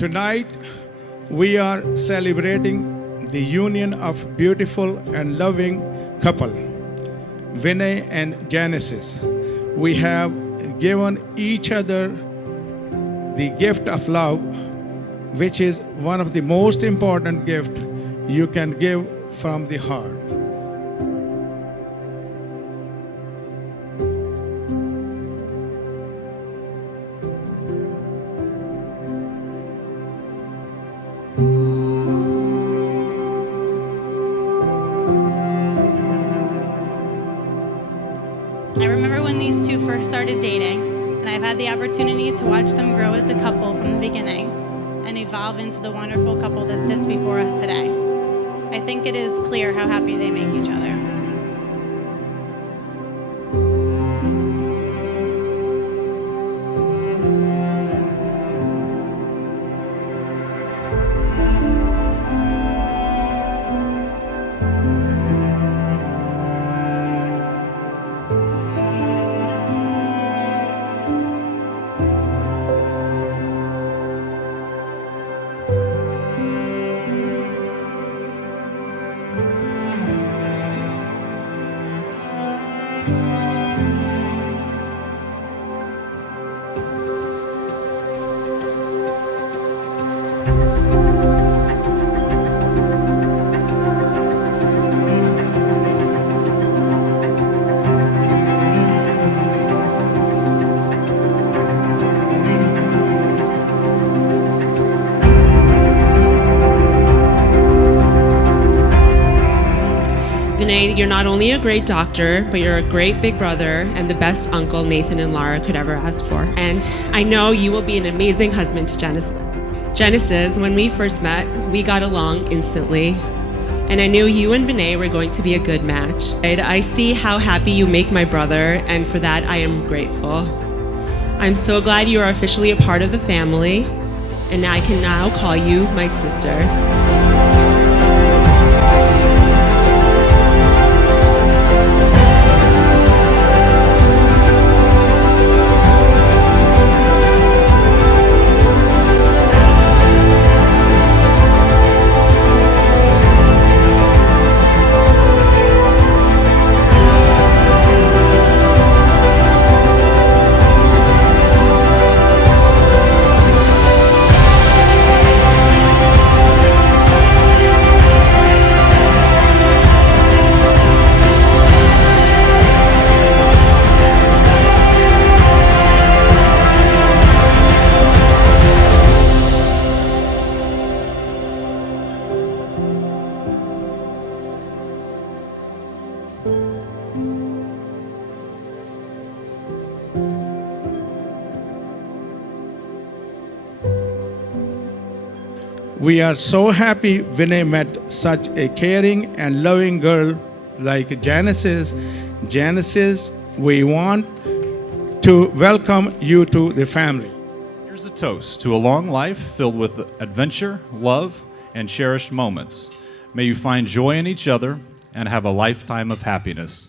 Tonight, we are celebrating the union of beautiful and loving couple, Vinay and Genesis. We have given each other the gift of love, which is one of the most important gifts you can give from the heart. I remember when these two first started dating, and I've had the opportunity to watch them grow as a couple from the beginning and evolve into the wonderful couple that sits before us today. I think it is clear how happy they make each other. Vinay, you're not only a great doctor, but you're a great big brother and the best uncle Nathan and Lara could ever ask for. And I know you will be an amazing husband to Genesis. Genesis, when we first met, we got along instantly. And I knew you and Vinay were going to be a good match. I see how happy you make my brother, and for that I am grateful. I'm so glad you are officially a part of the family, and I can now call you my sister. We are so happy Vinay met such a caring and loving girl like Genesis. Genesis, we want to welcome you to the family. Here's a toast to a long life filled with adventure, love, and cherished moments. May you find joy in each other and have a lifetime of happiness.